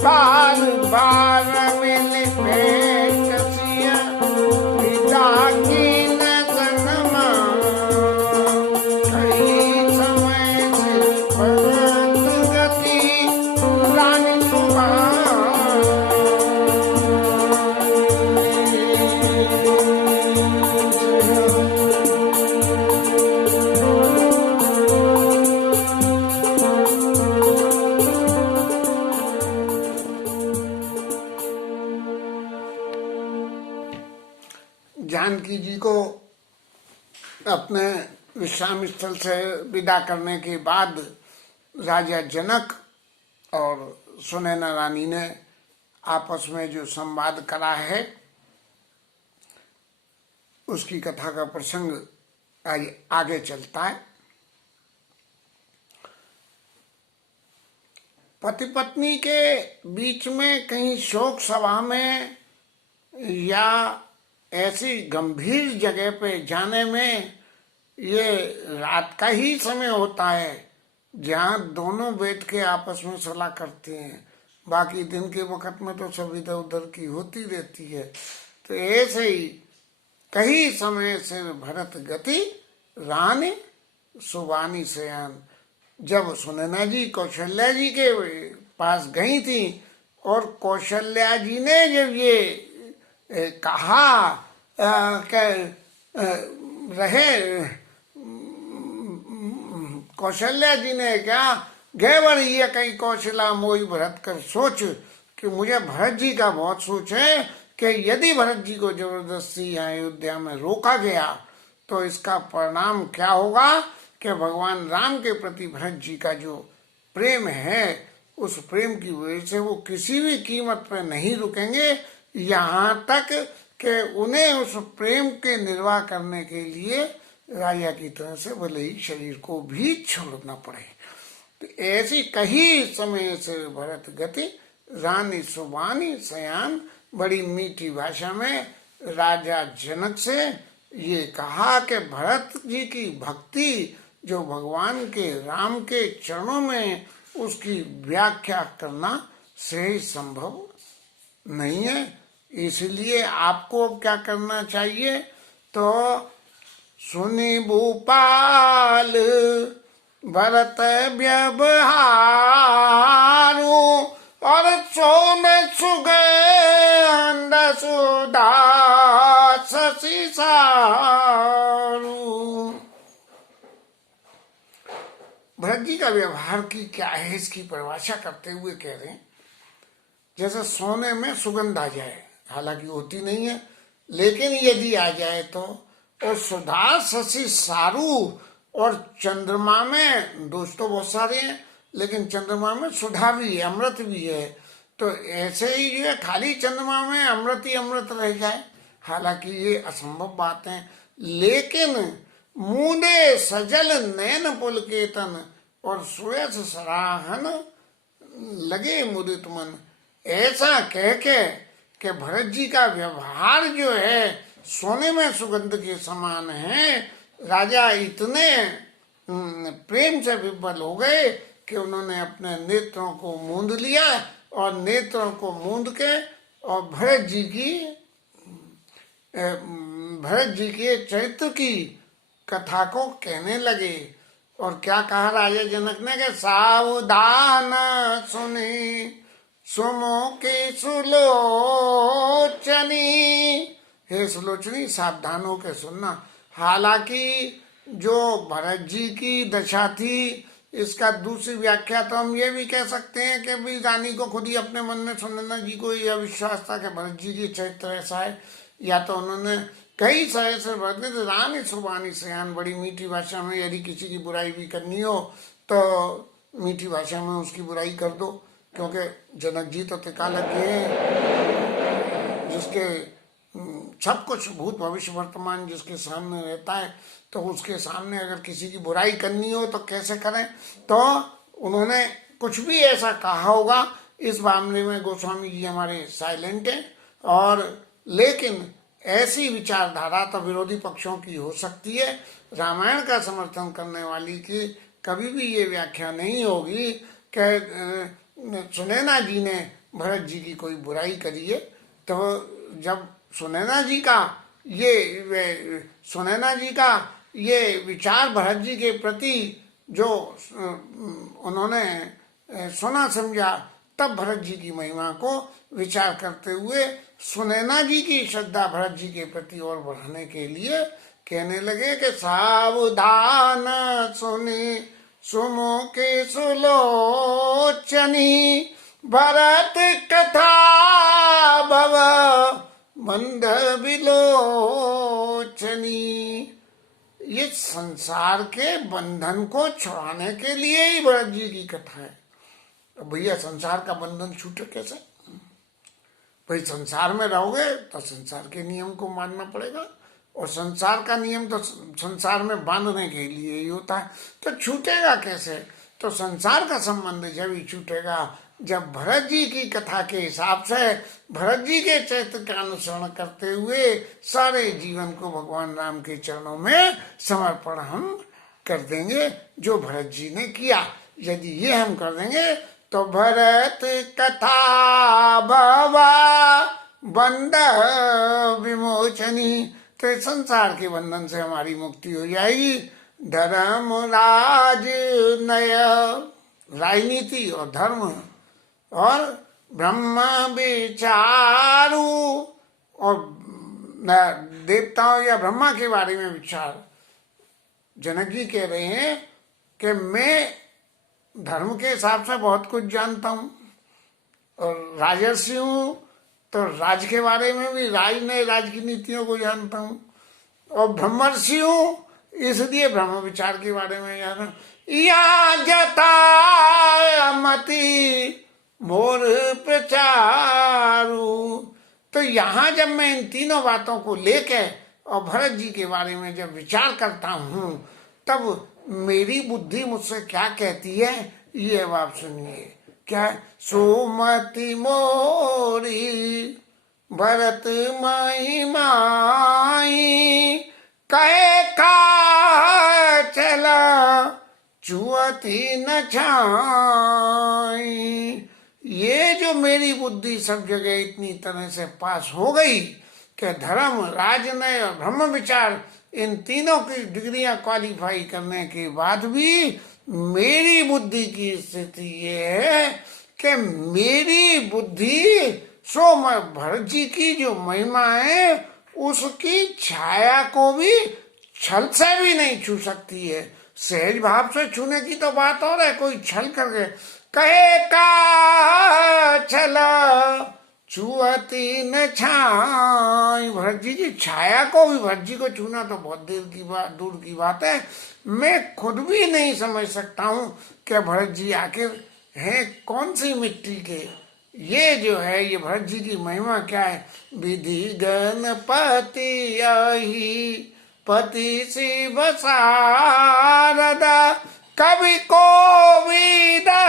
बार बार मिली भेंट सिया पिता की नजर में कई समय से भगत गति रानी जानकी जी को अपने विश्राम स्थल से विदा करने के बाद राजा जनक और सुनैना रानी ने आपस में जो संवाद करा है उसकी कथा का प्रसंग आगे चलता है। पति पत्नी के बीच में कहीं शोक सभा में या ऐसी गंभीर जगह पे जाने में ये रात का ही समय होता है जहाँ दोनों बैठ के आपस में सलाह करते हैं। बाकी दिन के वक्त में तो सब इधर उधर की होती रहती है। तो ऐसे ही कई समय से भरत गति रानी सुबानी सयान, जब सुनैना जी कौशल्या जी के पास गई थी और कौशल्या जी ने जब ये कहा रहे, कौशल्या जी ने क्या गैवर ये कहीं कौशला मोई भरत कर सोच कि मुझे भरत जी का बहुत सोच है कि यदि भरत जी को जबरदस्ती अयोध्या में रोका गया तो इसका परिणाम क्या होगा कि भगवान राम के प्रति भरत जी का जो प्रेम है उस प्रेम की वजह से वो किसी भी कीमत पर नहीं रुकेंगे, यहाँ तक कि उन्हें उस प्रेम के निर्वाह करने के लिए राजा की तरह से भले ही शरीर को भी छोड़ना पड़े। तो ऐसी कई समय से भरत गति रानी सुबानी सयान बड़ी मीठी भाषा में राजा जनक से ये कहा कि भरत जी की भक्ति जो भगवान के राम के चरणों में उसकी व्याख्या करना सही संभव नहीं है, इसलिए आपको क्या करना चाहिए। तो सुनी भूपाल भरत व्यवहारो और सोम सुगंध सुधा शशि सारू। भरत जी का व्यवहार की क्या है इसकी परिभाषा करते हुए कह रहे हैं जैसे सोने में सुगंध आ जाए, हालांकि होती नहीं है लेकिन यदि आ जाए तो, और सुधा शशि सारू, और चंद्रमा में दोष तो बहुत सारे हैं लेकिन चंद्रमा में सुधा भी है, अमृत भी है। तो ऐसे ही जो है खाली चंद्रमा में अमृत ही अमृत रह जाए, हालांकि ये असंभव बात है। लेकिन मुंडे सजल नयन पुलकेतन और सुयस सराहन लगे मुदित मन, ऐसा कह के कि भरत जी का व्यवहार जो है सोने में सुगंध के समान है। राजा इतने प्रेम से विभल हो गए कि उन्होंने अपने नेत्रों को मूंद लिया और नेत्रों को मूंद के और भरत जी के चरित्र की कथा को कहने लगे। और क्या कहा राजा जनक ने कि सावधान सुनी सुमुखी सुलोचनी, हे सुलोचनी सावधान होकर सुनना। हालांकि जो भरत जी की दशा थी इसका दूसरी व्याख्या तो हम ये भी कह सकते हैं कि भी रानी को खुद ही अपने मन में सुनैना जी को यह विश्वास था कि भरत जी की चरित्र ऐसा है, या तो उन्होंने कई सारे से भरत ने रानी सुबानी सयान बड़ी मीठी भाषा में यदि किसी की बुराई भी करनी हो तो मीठी भाषा में उसकी बुराई कर दो, क्योंकि जनक जी तो टिका लगे हैं जिसके सब कुछ भूत भविष्य वर्तमान जिसके सामने रहता है, तो उसके सामने अगर किसी की बुराई करनी हो तो कैसे करें। तो उन्होंने कुछ भी ऐसा कहा होगा, इस मामले में गोस्वामी जी हमारे साइलेंट हैं। और लेकिन ऐसी विचारधारा तो विरोधी पक्षों की हो सकती है, रामायण का समर्थन करने वाली की कभी भी ये व्याख्या नहीं होगी कि सुनैना जी ने भरत जी की कोई बुराई करी है। तो जब सुनैना जी का ये विचार भरत जी के प्रति जो उन्होंने सुना समझा, तब भरत जी की महिमा को विचार करते हुए सुनैना जी की श्रद्धा भरत जी के प्रति और बढ़ाने के लिए कहने लगे कि सावधान सुनी सुमुखे सुलोचनी भरत कथा भव मंद विलोचनी। ये संसार के बंधन को छुड़ाने के लिए ही भरत जी की कथा है। भैया संसार का बंधन छूटे कैसे? भाई संसार में रहोगे तो संसार के नियम को मानना पड़ेगा, और संसार का नियम तो संसार में बांधने के लिए ही होता है, तो छूटेगा कैसे? तो संसार का संबंध जब ही छूटेगा जब भरत जी की कथा के हिसाब से भरत जी के चरित्र का अनुसरण करते हुए सारे जीवन को भगवान राम के चरणों में समर्पण हम कर देंगे, जो भरत जी ने किया। यदि ये हम कर देंगे तो भरत कथा भवा बंध विमोचनी, तो संसार के बंधन से हमारी मुक्ति हो जाएगी। धर्म राज नय, राजनीति और धर्म, और ब्रह्म विचारू, और देवताओं या ब्रह्मा के बारे में विचार। जनक जी कह रहे हैं कि मैं धर्म के हिसाब से बहुत कुछ जानता हूँ, और राजर्षि हूँ तो राज के बारे में भी, राज की नीतियों को जानता हूँ, और ब्रह्मर्षि हूँ इसलिए ब्रह्म विचार के बारे में जानता हूँ। या जता मति मोर प्रचारू, तो यहाँ जब मैं इन तीनों बातों को लेके और भरत जी के बारे में जब विचार करता हूँ, तब मेरी बुद्धि मुझसे क्या कहती है ये अब आप सुनिए। क्या? सुमति मोरी भरत माई माई, कहे का चला चुअती न छाई। ये जो मेरी बुद्धि सब जगह इतनी तरह से पास हो गई कि धर्म, राजनय और ब्रह्म विचार, इन तीनों की डिग्रियां क्वालिफाई करने के बाद भी मेरी बुद्धि की स्थिति ये है कि मेरी बुद्धि सो भरत जी की जो महिमा है उसकी छाया को भी छल से भी नहीं छू सकती है। सहज भाव से छूने की तो बात और है, कोई छल करके कहे का छला छुअती न छाई। भरत जी की छाया को भी, भरत जी को छूना तो बहुत दूर की बात है। मैं खुद भी नहीं समझ सकता हूँ कि भरत जी आखिर है कौन सी मिट्टी के। ये जो है ये भरत जी की महिमा क्या है। विधि गणपति आई पति शिव शारदा, कवि को बुधा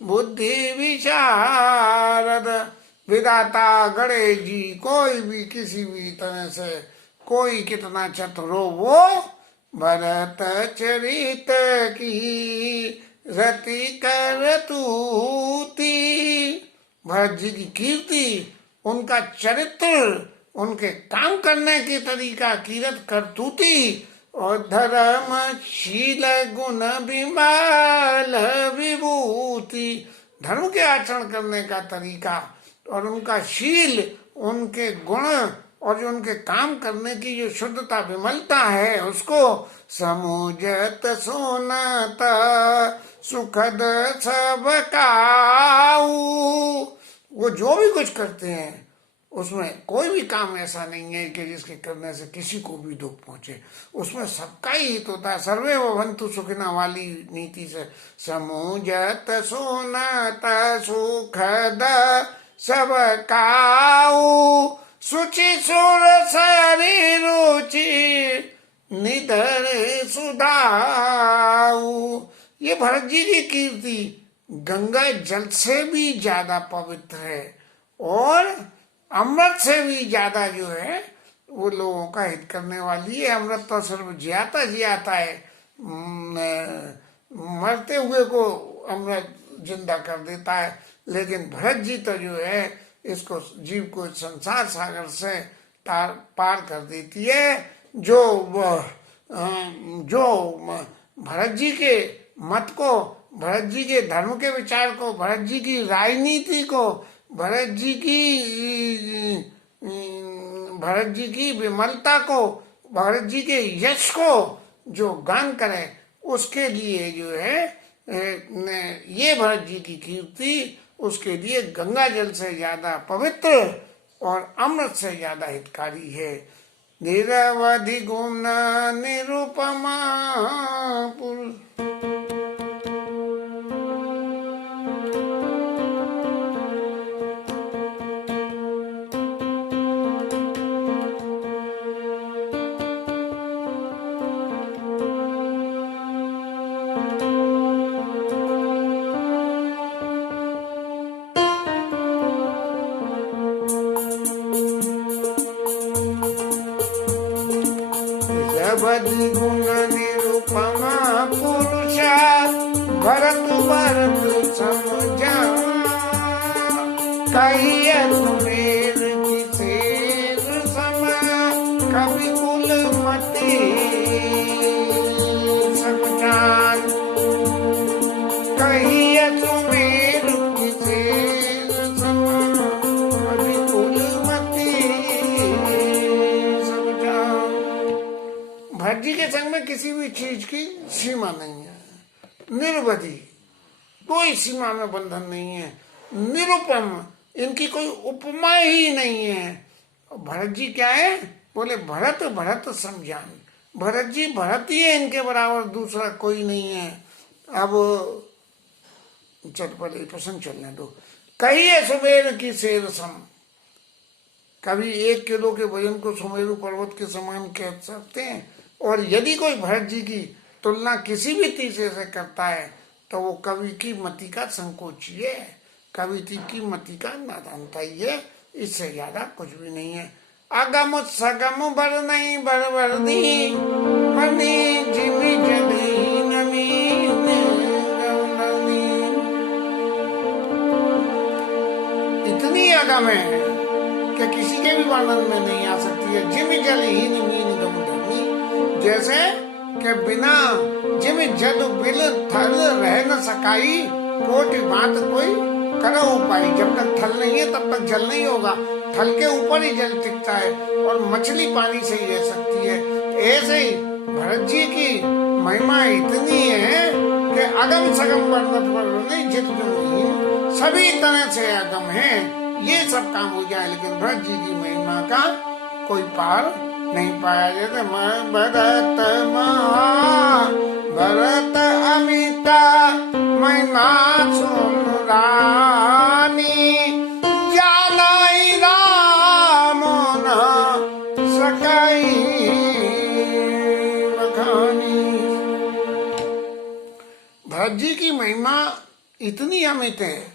बुद्धि विशारद। विधाता गणेश जी कोई भी किसी भी तरह से कोई कितना चतुर हो वो भरत चरित की रति कर तूती। भरत जी की कीर्ति, उनका चरित्र, उनके काम करने के तरीका, कीरत करतूती, और धर्मशील गुण विमल विभूति। धर्म के आचरण करने का तरीका और उनका शील, उनके गुण और जो उनके काम करने की जो शुद्धता, विमलता है, उसको समुझत सुनता सुखद सब काऊ। वो जो भी कुछ करते हैं उसमें कोई भी काम ऐसा नहीं है कि जिसके करने से किसी को भी दुख पहुंचे। उसमें सबका ही हित होता है। सर्वे भवन्तु सुखिनः वाली नीति से समुझत सुनत सुखद सब काऊ। शुचि सुर सरी रुचि निधर सुधाऊ। ये भरत जी की कीर्ति गंगा जल से भी ज्यादा पवित्र है और अमृत से भी ज्यादा जो है वो लोगों का हित करने वाली है। अमृत तो सिर्फ जियाता है, मरते हुए को अमृत जिंदा कर देता है, लेकिन भरत जी तो जो है इसको जीव को संसार सागर से पार कर देती है। जो भरत जी के मत को, भरत जी के धर्म के विचार को, भरत जी की राजनीति को, भरत जी की विमलता को, भरत जी के यश को जो गान करे, उसके लिए जो है ये भरत जी की कीर्ति उसके लिए गंगा जल से ज्यादा पवित्र और अमृत से ज्यादा हितकारी है। निरवधि गुण निरुपमा पुरुष, निरवधि गुण निरुपमा पुरुष, भरत भरत समझा, कहिए सुमेर की शेर सम, कवि कुल मति सब जान, कहिए सुमेर की शेर सम, कवि कुल मति सब जान। भरत जी के संग में किसी भी चीज की सीमा नहीं है, निर्वधि, कोई सीमा में बंधन नहीं है, निरुपम, इनकी कोई उपमा ही नहीं है। भरत जी क्या है? बोले भरत भरत समझान, भरत जी भरत ही है, इनके बराबर दूसरा कोई नहीं है। अब चल पहले प्रसंग चलने दो। कहिए सुमेर की शेर सम, कभी 1 किलो के वजन को सुमेरु पर्वत के समान कह सकते हैं, और यदि कोई भरत जी की तुलना किसी भी तीसरे से करता है तो वो कवि की मति का संकोच ही है, कवि की मति का नादानता ही है, इससे ज्यादा कुछ भी नहीं है। अगम सगम बर नहीं बर वर्दी मनी जिमी जली नमीन नमीन, इतनी अगम है कि किसी के भी वर्णन में नहीं आ सकती है। जिमी जली ही नमीन गम धरनी, जैसे कि बिना जिम जद बिल थल रह न सकाई, कोटि बात कोई करो उपाय। जब तक थल नहीं है तब तक जल नहीं होगा, थल के ऊपर ही जल टिकता है, और मछली पानी से ही रह सकती है। ऐसे ही भरत जी की महिमा इतनी है कि अगम सगम वर्णत नहीं, जित नहीं, सभी तरह से अगम है, ये सब काम हो जाए, लेकिन भरत जी की महिमा का कोई पार नहीं पाया। जैसे भरत भरत अमिता महिमा सुन रानी, जानाई राम न सकाई बखानी। भरत जी की महिमा इतनी अमित है,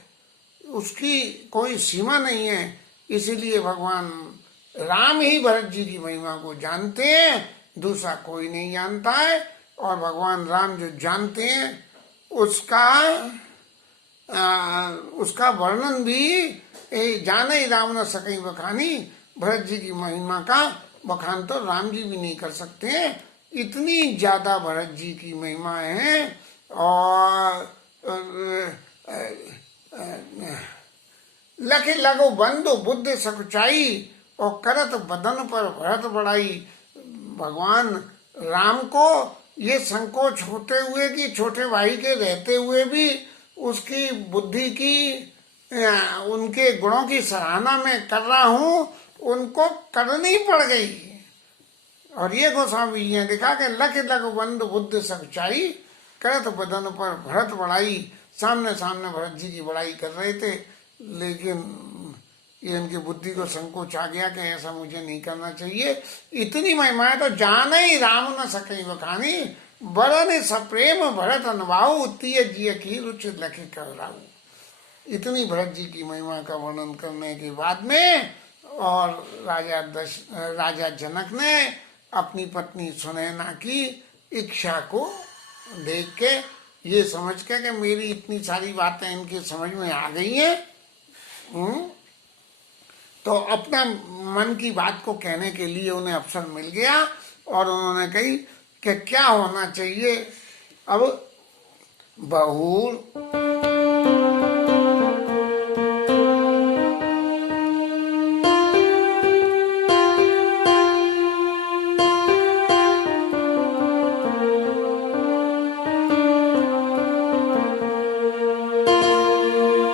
उसकी कोई सीमा नहीं है, इसीलिए भगवान राम ही भरत जी की महिमा को जानते हैं, दूसरा कोई नहीं जानता है। और भगवान राम जो जानते हैं उसका वर्णन भी जाने ही राम न सके बखानी, भरत जी की महिमा का बखान तो राम जी भी नहीं कर सकते हैं, इतनी ज्यादा भरत जी की महिमा है। और लखे लगो बंधु बुद्धि सकुचाई, और करत बदन पर भरत बढ़ाई। भगवान राम को ये संकोच होते हुए कि छोटे भाई के रहते हुए भी उसकी बुद्धि की, उनके गुणों की सराहना मैं कर रहा हूँ, उनको करनी पड़ गई। और ये गोस्वामी जी ने लिखा कि लख लख बंद बुद्धि सकुचाई, करत बदन पर भरत बढ़ाई। सामने सामने भरत जी की बड़ाई कर रहे थे, लेकिन ये इनकी बुद्धि को संकोच आ गया कि ऐसा मुझे नहीं करना चाहिए। इतनी महिमा है तो जाने ही राम न सके बखानी, बरन सप्रेम भरत अनवाऊ, तिय जिय की रुचि लखे कर राऊ। इतनी भरत जी की महिमा का वर्णन करने के बाद में और राजा जनक ने अपनी पत्नी सुनैना की इच्छा को देख के, ये समझ के कि मेरी इतनी सारी बातें इनके समझ में आ गई हैं, तो अपना मन की बात को कहने के लिए उन्हें अवसर मिल गया और उन्होंने कही कि क्या होना चाहिए अब। बहुर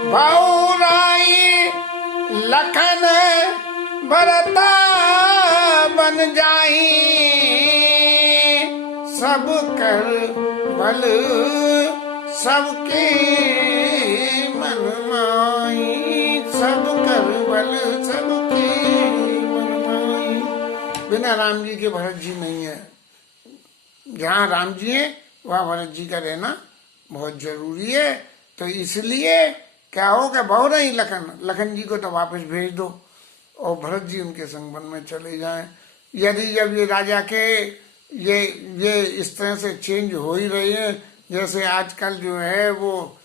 बहुराई लखन भरता बन जाई, सब कर भल सबके मन माई, सब कर भल सबके मन माई। बिना राम जी के भरत जी नहीं है। जहाँ राम जी है वहाँ भरत जी का रहना बहुत जरूरी है। तो इसलिए क्या हो कि बहुराई लखन जी को तो वापस भेज दो और भरत जी उनके संग वन में चले जाएं। यदि जब ये राजा के ये इस तरह से चेंज हो ही रही है, जैसे आजकल जो है वो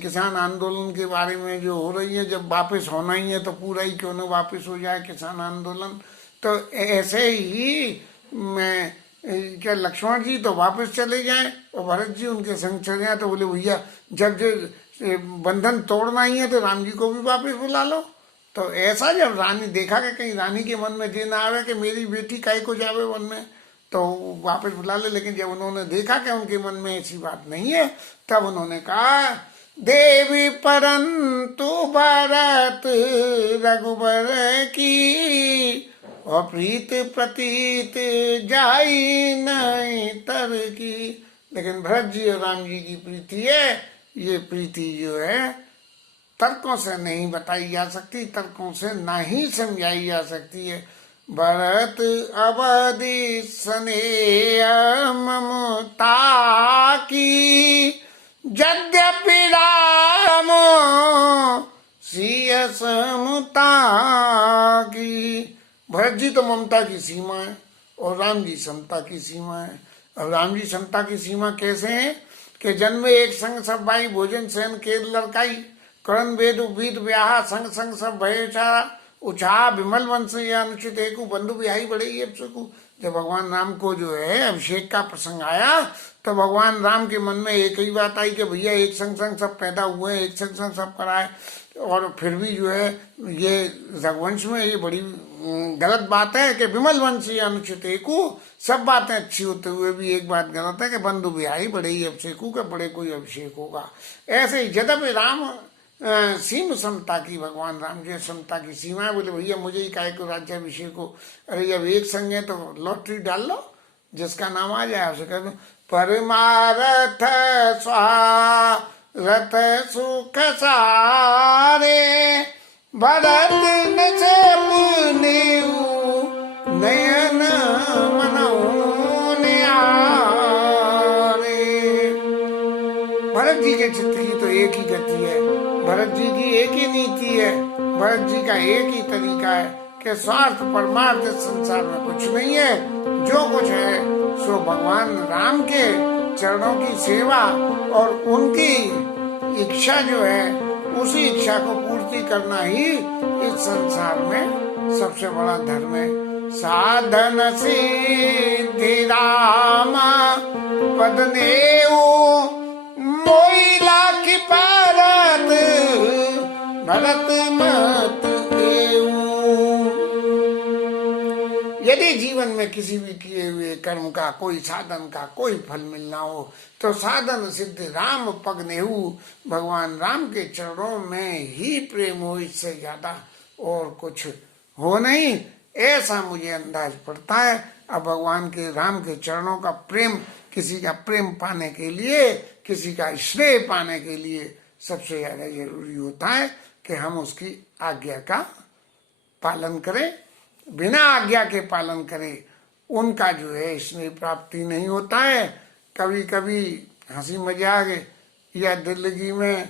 किसान आंदोलन के बारे में जो हो रही है, जब वापस होना ही है तो पूरा ही क्यों न वापस हो जाए किसान आंदोलन। तो ऐसे ही मैं क्या लक्ष्मण जी तो वापस चले जाएं और भरत जी उनके संग चले जाए। तो बोले भैया जब जो बंधन तोड़ना ही है तो राम जी को भी वापस बुला लो। तो ऐसा जब रानी देखा कि कहीं रानी के मन में ये ना आवे कि मेरी बेटी काहे को जावे वन में, तो वापस बुला ले। लेकिन जब उन्होंने देखा कि उनके मन में ऐसी बात नहीं है, तब उन्होंने कहा देवी परंतु भरत रघुबर की, और प्रीत प्रतीत जाई नहीं तर की। लेकिन भरत जी और राम जी की प्रीति है, ये प्रीति जो है तर्कों से नहीं बताई जा सकती, तर्कों से नहीं समझाई जा सकती है। भरत अवधि स्नेह ममता की, यद्यपि राम सिय समता की। भरत जी तो ममता की सीमा है और राम जी समता की सीमा है। अब राम जी समता की सीमा कैसे है कि जन्म एक संग सब भाई, भोजन सैन केर लड़काई, करण वेद उपवीत ब्याह, संग संग सब भय उछा विमल वंश या अनुचित एकु, बंधु बिहाई बड़े ही अभिषेकु। जब भगवान राम को जो है अभिषेक का प्रसंग आया तो भगवान राम के मन में एक ही बात आई कि भैया एक संग संग सब पैदा हुए, एक संग संग सब कराए। और फिर भी जो है ये रघुवंश में ये बड़ी गलत बात है कि विमल वंश या अनुचित एकु। सब बातें अच्छी होते हुए भी एक बात गलत है कि बंधु बिहाई बड़े ही अभिषेकु, का बड़े कोई अभिषेक होगा। ऐसे ही यद्यपि राम सीम समता की, भगवान राम जो समता की सीमा है। बोले भैया मुझे ही काहे को राज्याभिषेक हो। अरे जब एक संग है तो लॉटरी डाल लो, जिसका नाम आ जाए उसे कह दो। परमारथ स्वारथ सुख सारे, भरत न से नयन मनोने आरे। भरत जी के चित्त की तो एक ही गति है, भरत जी की एक ही नीति है, भरत जी का एक ही तरीका है कि स्वार्थ परमार्थ संसार में कुछ नहीं है। जो कुछ है सो भगवान राम के चरणों की सेवा और उनकी इच्छा जो है उसी इच्छा को पूर्ति करना ही इस संसार में सबसे बड़ा धर्म है। साधन सिद्धि राम पद नेऊ, मोइला की पारत भरत मत एऊ। यदि जीवन में किसी भी किए हुए कर्म का, कोई साधन का कोई फल मिलना हो तो साधन सिद्ध राम पग नेहू, भगवान राम के चरणों में ही प्रेम हो, इससे ज्यादा और कुछ हो नहीं, ऐसा मुझे अंदाज पड़ता है। अब भगवान के राम के चरणों का प्रेम, किसी का प्रेम पाने के लिए, किसी का स्नेह पाने के लिए सबसे ज्यादा जरूरी होता है कि हम उसकी आज्ञा का पालन करें। बिना आज्ञा के पालन करें उनका जो है स्नेह प्राप्ति नहीं होता है। कभी कभी हंसी मजाक या दिल्लगी में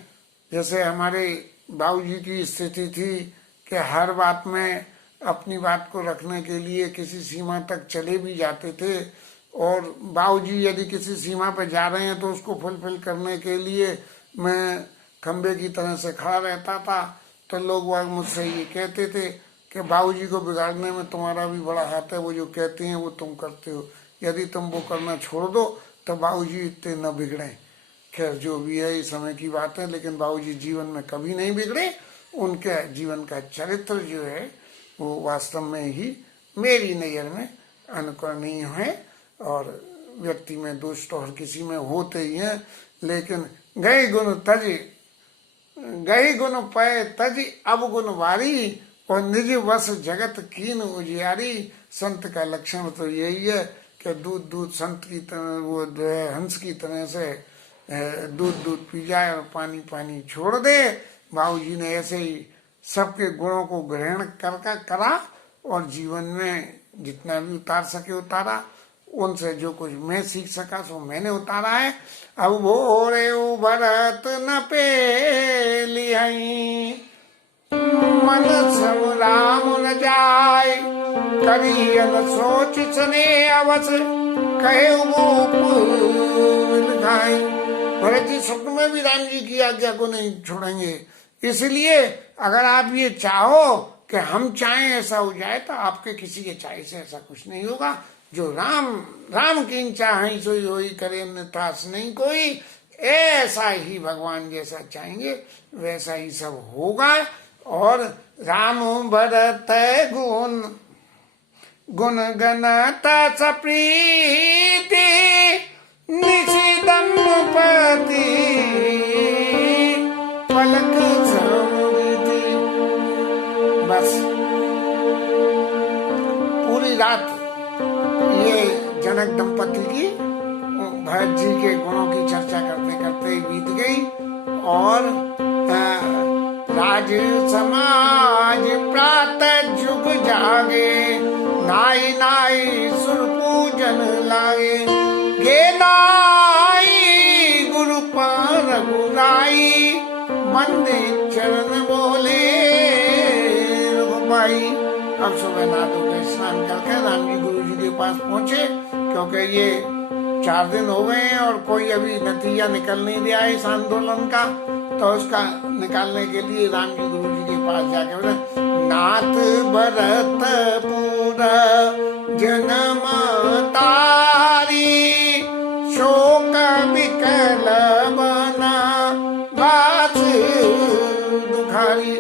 जैसे हमारे बाबूजी की स्थिति थी कि हर बात में अपनी बात को रखने के लिए किसी सीमा तक चले भी जाते थे, और बाबूजी यदि किसी सीमा पर जा रहे हैं तो उसको फुलफिल करने के लिए मैं खंबे की तरह से खड़ा रहता था। तो लोग वाग मुझसे ये कहते थे कि बाबूजी को बिगाड़ने में तुम्हारा भी बड़ा हाथ है, वो जो कहते हैं वो तुम करते हो, यदि तुम वो करना छोड़ दो तो बाबूजी इतने न बिगड़े। खैर जो भी है, इस समय की बात है, लेकिन बाबूजी जीवन में कभी नहीं बिगड़े। उनके जीवन का चरित्र जो है वो वास्तव में ही मेरी नज़र में अनुकरणीय है। और व्यक्ति में दोष तो हर किसी में होते ही हैं, लेकिन गए गुण पय तज अब गुण वारी, और निज वश जगत कीन उजियारी। संत का लक्षण तो यही है कि दूध दूध संत की तरह, वो जो है हंस की तरह से दूध दूध पी जाए और पानी पानी छोड़ दे। बाबूजी ने ऐसे ही सबके गुणों को ग्रहण करा और जीवन में जितना भी उतार सके उतारा। उनसे जो कुछ मैं सीख सका सो मैंने उतारा है। अब भोरे भरत न पेलिहई, मन सम राम न जाय, करियन सोच सने अवस, कहे खाई। भरत जी स्वप्न में भी राम जी की आज्ञा को नहीं छोड़ेंगे। इसलिए अगर आप ये चाहो कि हम चाहें ऐसा हो जाए, तो आपके किसी के चाहे से ऐसा कुछ नहीं होगा। जो राम की चाहे सोई होई, करे त्रास नहीं कोई। ऐसा ही भगवान जैसा चाहेंगे वैसा ही सब होगा। और राम भरत गुण गणता सप्रीति, निशिदम पति पलक समुदिति। बस पूरी रात ये जनक दंपति की भरत जी के गुणों की चर्चा करते करते बीत गई। और राज समाज प्रातः जुग जागे, नाई नाई सुर पूजन लागे, गे नाई गुरु पर रघुराई, बंदे चरण बोले रघुबाई। अब सुबह नहा धो के स्नान करके राम जी गुरु जी के पास पहुंचे, क्योंकि ये 4 दिन हो गए हैं और कोई अभी नतीजा निकल नहीं रहा है इस आंदोलन का। तो उसका निकालने के लिए राम जी गुरु जी के पास जाके बोले, नाथ भरतपुर जन्म तारी, शोक विकल बना बात दुखारी।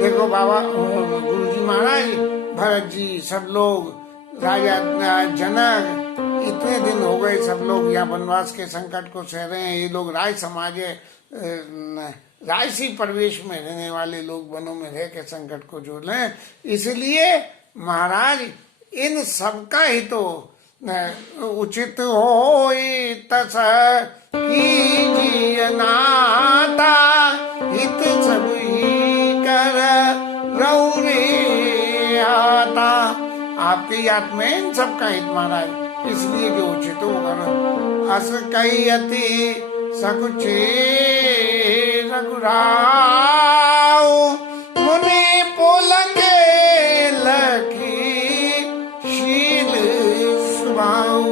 देखो बाबा गुरु जी महाराज, भरत जी, सब लोग, राजा जनक, इतने दिन हो गए सब लोग यहाँ वनवास के संकट को सह रहे हैं। ये लोग राज समाज है, राजसी परिवेश में रहने वाले लोग वनों में रह के संकट को जोड़ लें। इसलिए महाराज इन सबका ही तो उचित हो तस कीजिए नाता, हित सब ही कर रौरे आता। आपकी याद में इन सबका हित महाराज, इसलिए जो उचित हो कर अस कही अति सकुचे रघुराव, मुनि पोलंगे लखी शील सुभाव।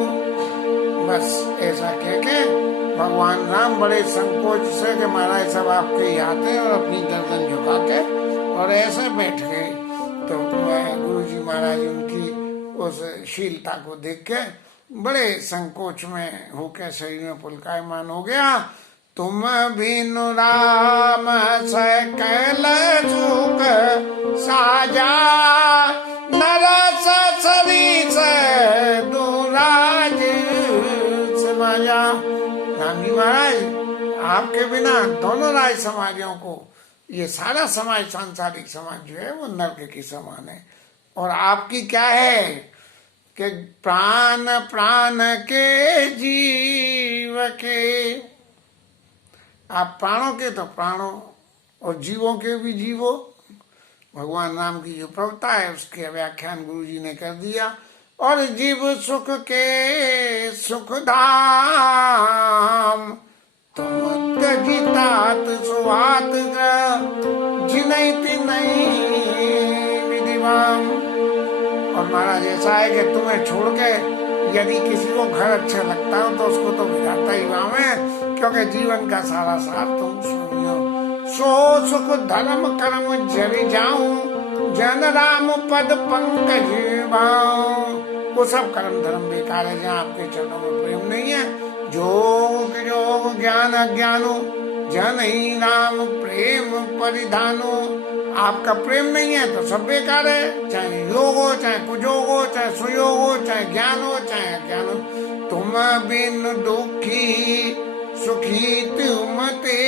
बस ऐसा कह के भगवान राम बड़े संकोच से कि महाराज सब आपके ही आते हैं, और अपनी गर्दन झुका के और ऐसे बैठ गए। तो गुरु जी महाराज उनकी उस शीलता को देख के बड़े संकोच में होकर शरीर में पुलकायमान हो गया। तुम बिनु राम सकल सुख साजा, नरस सरिस दुराज समाजा। राम जी महाराज आपके बिना दोनों राज समाजों को, ये सारा समाज, सांसारिक समाज जो है वो नर्क की समान है। और आपकी क्या है कि प्राण प्राण के जीव के, आप प्राणों के तो प्राणों और जीवों के भी जीवो। भगवान राम की जो प्रवृत्ता है उसके व्याख्यान गुरु जी ने कर दिया। और जीव सुख के सुख धाम, तुम तजितात सुहात जिनई तिनई विधिवाम। अब महाराज ऐसा है कि तुम्हें छोड़ के यदि किसी को घर अच्छा लगता हो तो उसको तो बिठाता ही वहां में, क्योंकि जीवन का सारा सार तुम सुनियो। सो सुख धर्म कर्म जरि जाऊं, जन राम पद पंकज भाऊं। वो सब कर्म धर्म बेकार है जहाँ आपके चरणों में प्रेम नहीं है। जोग जोग ज्ञान अज्ञानो, जन ही राम प्रेम परिधानो। आपका प्रेम नहीं है तो सब बेकार है, चाहे योग हो, चाहे कुयोग हो, चाहे सुयोग हो, चाहे ज्ञान हो, चाहे अज्ञान हो। तुम बिन दुखी सुखी तुम ते,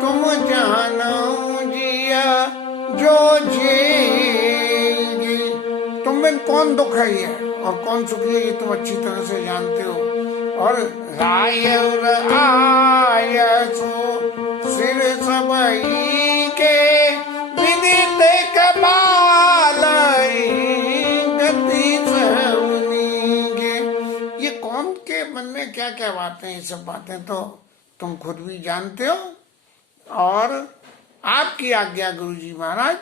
तुम जानो जिया जो जी। तुम बिन कौन दुख है ये और कौन सुखी है ये तुम अच्छी तरह से जानते हो। और राय आय सो सिर सबई के, विदित कपाल गति सहुनीगे। ये कौन के मन में क्या क्या बातें, ये सब बातें तो तुम खुद भी जानते हो। और आपकी आज्ञा गुरुजी महाराज,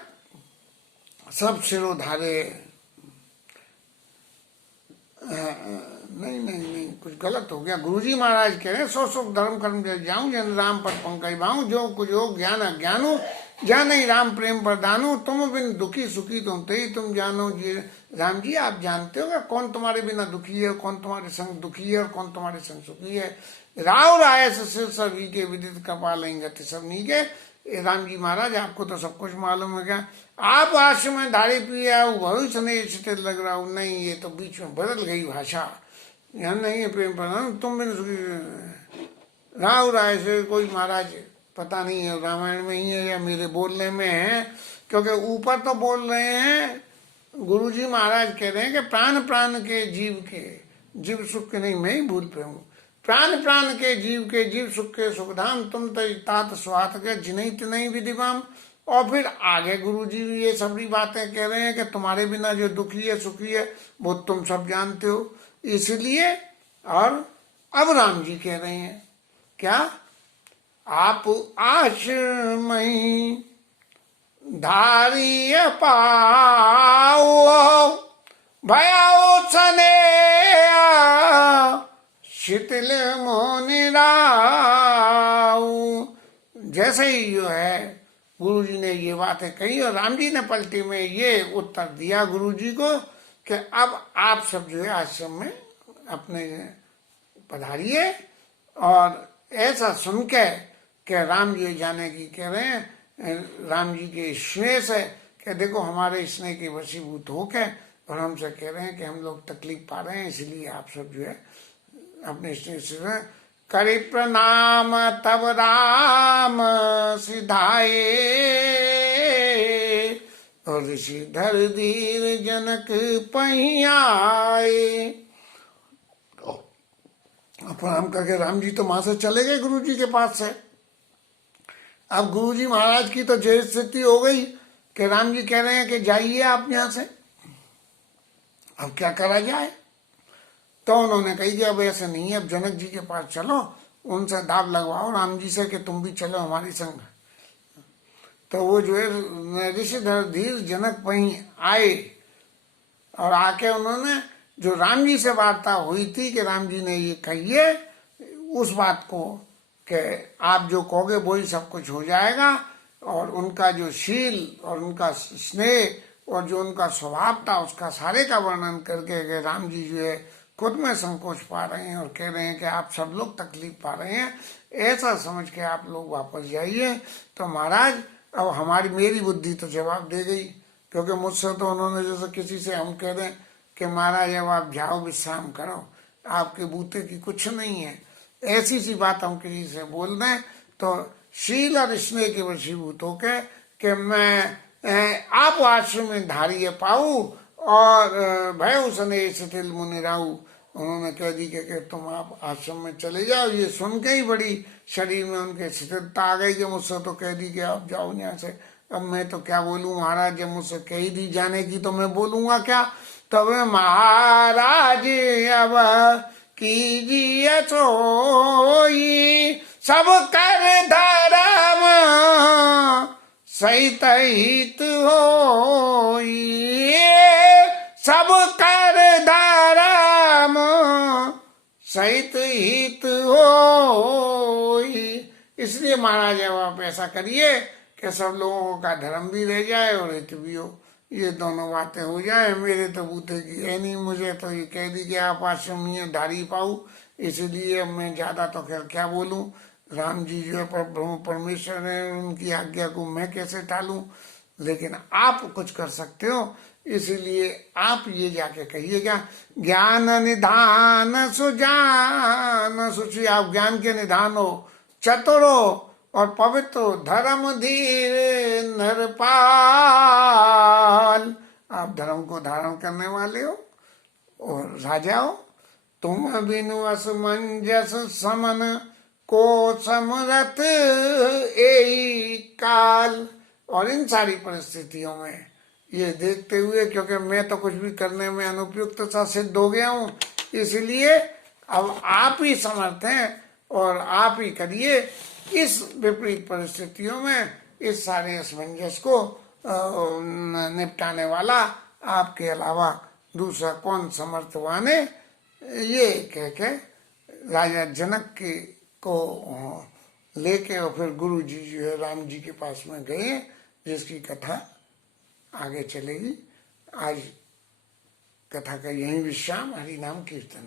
सब सिरोधारे। नहीं नहीं नहीं, कुछ गलत हो गया। गुरुजी महाराज कह रहे हैं सो सुख धर्म कर्म जरि जाऊं, जन राम पद पंकज भाऊं। जो कुछ हो ज्ञान अज्ञानो, जान ही राम प्रेम प्रदानो। तुम बिन दुखी सुखी तुम ते ही, तुम जानो जी। राम जी आप जानते हो कौन तुम्हारे बिना दुखी है, कौन तुम्हारे संग दुखी है और कौन तुम्हारे संग सुखी है। राव राय सिर सभी के, विदित कपाल गति सबनी के। राम जी महाराज आपको तो सब कुछ मालूम है क्या। आप आश्रम में धारे पिए आओ, भविष्य नहीं लग रहा हूं। नहीं, ये तो बीच में बदल गई भाषा, यहाँ नहीं है प्रेम प्रदान। तुम बिन राव राय से कोई महाराज पता नहीं है रामायण में ही है या मेरे बोलने में है, क्योंकि ऊपर तो बोल रहे हैं गुरुजी महाराज कह रहे हैं कि प्राण प्राण के जीव सुख के, नहीं मैं ही भूल पे हूँ। प्राण प्राण के जीव सुख के सुखधाम, तुम तात स्वात के जिन्हीं तिन्हीं विधिवाम। और फिर आगे गुरुजी ये सभी बातें कह रहे हैं कि तुम्हारे बिना जो दुखी है सुखी है वो तुम सब जानते हो, इसलिए। और अब राम जी कह रहे हैं क्या, आप आश्रमई धारिय पाओ, भयाओ सने शिथिल मोनि राऊ। जैसे ही जो है गुरुजी ने ये बातें कही और राम जी ने पलटी में ये उत्तर दिया गुरुजी को कि अब आप सब जो है आश्रम में अपने पधारिए। और ऐसा सुन के कि राम जी जाने की कह रहे हैं, राम जी के स्नेह से कि देखो हमारे स्नेह के वशीभूत होके और हमसे कह रहे हैं कि हम लोग तकलीफ पा रहे हैं, इसलिए आप सब जो है अपने स्नेह से करी प्रणाम तब राम सिधाए। और ऋषिधर धीर जनक पहियाए। प्रणाम करके राम जी तो वहां से चले गए गुरु जी के पास से। अब गुरु जी महाराज की तो जय स्थिति हो गई कि राम जी कह रहे हैं कि जाइए आप यहां से, अब क्या करा जाए। तो उन्होंने कही कि अब ऐसे नहीं है, अब जनक जी के पास चलो, उनसे दाव लगवाओ राम जी से कि तुम भी चलो हमारी संग। तो वो जो है ऋषिधर धीर जनक वहीं आए और आके उन्होंने जो राम जी से वार्ता हुई थी कि राम जी ने ये कहिए उस बात को कि आप जो कहोगे वही सब कुछ हो जाएगा। और उनका जो शील और उनका स्नेह और जो उनका स्वभाव था उसका सारे का वर्णन करके कि राम जी जो है खुद में संकोच पा रहे हैं और कह रहे हैं कि आप सब लोग तकलीफ पा रहे हैं, ऐसा समझ के आप लोग वापस जाइए। तो महाराज अब हमारी मेरी बुद्धि तो जवाब दे गई, क्योंकि मुझसे तो उन्होंने जैसे किसी से हम कह रहे हैं कि महाराज अब आप जाओ विश्राम करो, आपके बूते की कुछ नहीं है, ऐसी सी बात हम किसी से बोल दें तो शील और स्नेह के वशीभूत होके कि मैं आप आश्रम में धारिय पाऊं और भय उसने शिथिल मुनि राऊ। उन्होंने कह दी कि तुम आप आश्रम में चले जाओ। ये सुन के ही बड़ी शरीर में उनके शिथिलता आ गई कि मुझसे तो कह दी कि आप जाओ यहाँ से। अब मैं तो क्या बोलूं महाराज, जब मुझसे कह ही दी जाने की तो मैं बोलूंगा क्या। तब महाराज अब कीजिए सोई सब कर धर्म सहित हित होई, सब कर धर्म सहित हित होई। इसलिए महाराज अब आप ऐसा करिए कि सब लोगों का धर्म भी रह जाए और हित भी हो, ये दोनों बातें हो जाए। मेरे तो बूते की है नहीं, मुझे तो ये कह दी कि आप आश्रमीय धारी पाऊँ, इसलिए अब मैं ज्यादा तो खैर क्या बोलूं। राम जी जो है ब्रह्म परमेश्वर है, उनकी आज्ञा को मैं कैसे टालूं, लेकिन आप कुछ कर सकते हो, इसलिए आप ये जाके कहिएगा, ज्ञान निधान सुजान सुचि। आप ज्ञान के निधान हो, चतुर हो और पवित्र हो, धर्म धीर नरपाल। आप धर्म को धारण करने वाले हो और राजा हो। तुम बिनु असमंजस समन को समरथ एई काल। और इन सारी परिस्थितियों में ये देखते हुए, क्योंकि मैं तो कुछ भी करने में अनुपयुक्त सिद्ध हो गया हूँ, इसलिए अब आप ही समर्थ हैं और आप ही करिए। इस विपरीत परिस्थितियों में इस सारे असमंजस को निपटाने वाला आपके अलावा दूसरा कौन समर्थवान है। ये कह के राजा जनक को लेके और फिर गुरु जी जो है राम जी के पास में गए, जिसकी कथा आगे चलेगी। आज कथा का यही विश्राम। हरि नाम कीर्तन।